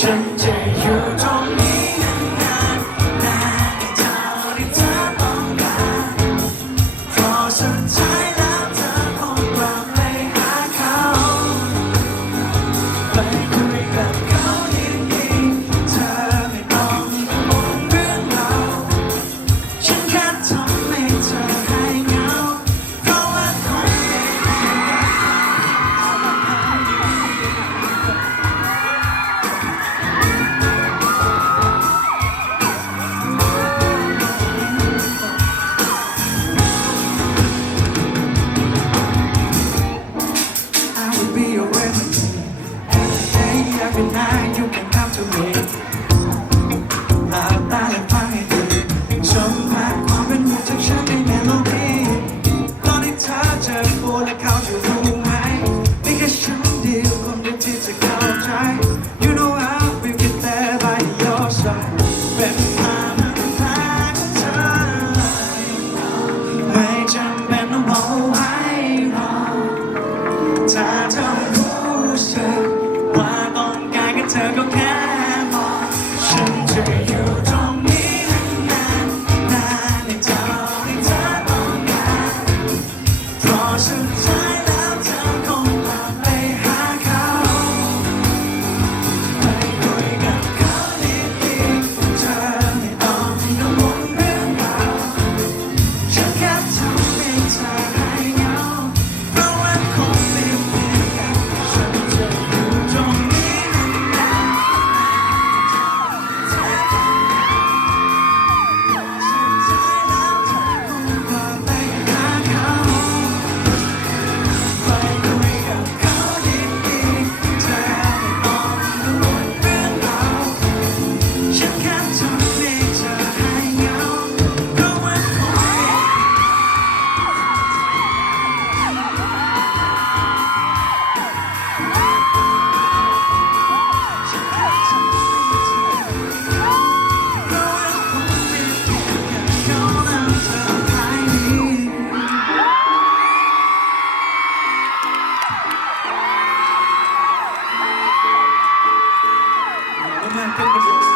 ฉันจะ o h I w o w ธอก็แค่มองฉันจะอยู่ Thank you.